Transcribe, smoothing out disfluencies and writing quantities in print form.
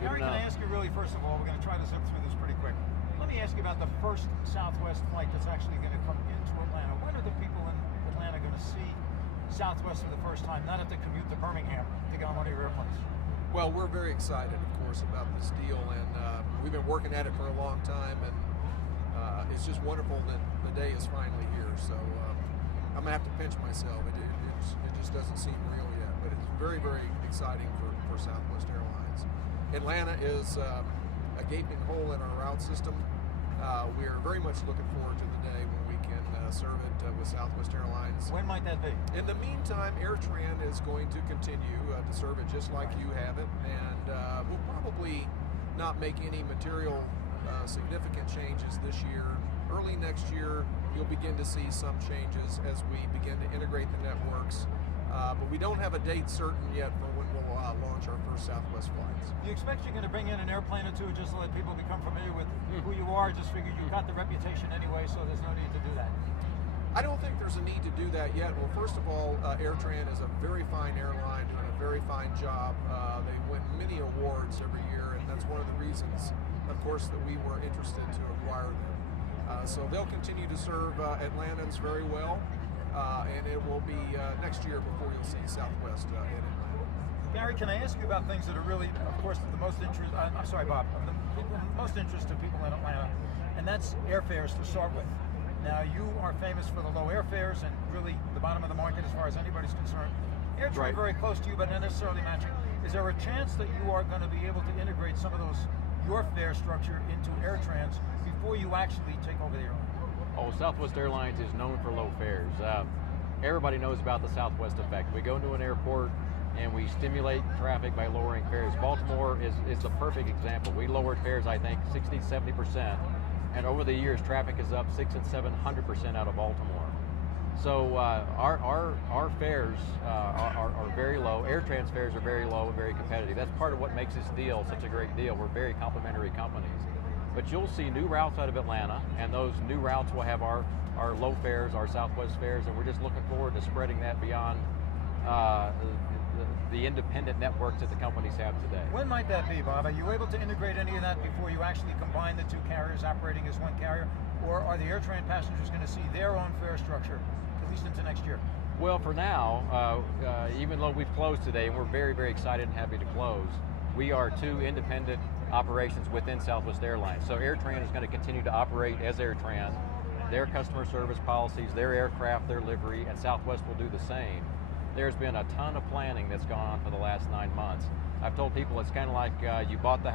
Gary, can I ask you really, first of all, we're going to try to zip through this pretty quick. Let me ask you about the first Southwest flight that's actually going to come into Atlanta. When are the people in Atlanta going to see Southwest for the first time, not have to commute to Birmingham to get on one of your airplanes? Well, we're very excited, of course, about this deal, and we've been working at it for a long time, and it's just wonderful that the day is finally here. So I'm gonna have to pinch myself. It just doesn't seem real yet, but it's very, very exciting for Southwest Airlines. Atlanta is a gaping hole in our route system. We are very much looking forward to the day when we can serve it with Southwest Airlines. When might that be? In the meantime, AirTran is going to continue to serve it just like you have it, and we'll probably not make any material significant changes this year. Early next year, you'll begin to see some changes as we begin to integrate the networks, but we don't have a date certain yet for when we'll launch our first Southwest flights. Do you expect you're going to bring in an airplane or two just to let people become familiar with who you are? Just figure you've got the reputation anyway, so there's no need to do that. I don't think there's a need to do that yet. Well, first of all, AirTran is a very fine airline doing a very fine job. They win many awards every year, and that's one of the reasons, of course, that we were interested to acquire them. So they'll continue to serve Atlantans very well, and it will be next year before you'll see Southwest in Atlanta. Gary, can I ask you about things that are really, of course, the most interest, I'm sorry, Bob, the most interest to people in Atlanta, and that's airfares to start with. Now, you are famous for the low airfares and really the bottom of the market as far as anybody's concerned. AirTran Right. very close to you, but not necessarily matching. Is there a chance that you are going to be able to integrate some of those, your fare structure into AirTran's before you actually take over the airline? Oh, Southwest Airlines is known for low fares. Everybody knows about the Southwest effect. We go into an airport and we stimulate traffic by lowering fares. Baltimore is the perfect example. We lowered fares, I think, 60, 70%. And over the years, traffic is up 600% and 700% out of Baltimore. So our fares are very low. AirTran's fares are very low and very competitive. That's part of what makes this deal such a great deal. We're very complementary companies. But you'll see new routes out of Atlanta, and those new routes will have our low fares, our Southwest fares, and we're just looking forward to spreading that beyond the independent networks that the companies have today. When might that be, Bob? Are you able to integrate any of that before you actually combine the two carriers operating as one carrier? Or are the AirTran passengers going to see their own fare structure, at least into next year? Well, for now, even though we've closed today, and we're very, very excited and happy to close, we are two independent operations within Southwest Airlines. So AirTran is going to continue to operate as AirTran, their customer service policies, their aircraft, their livery, and Southwest will do the same. There's been a ton of planning that's gone on for the last 9 months. I've told people it's kind of like you bought the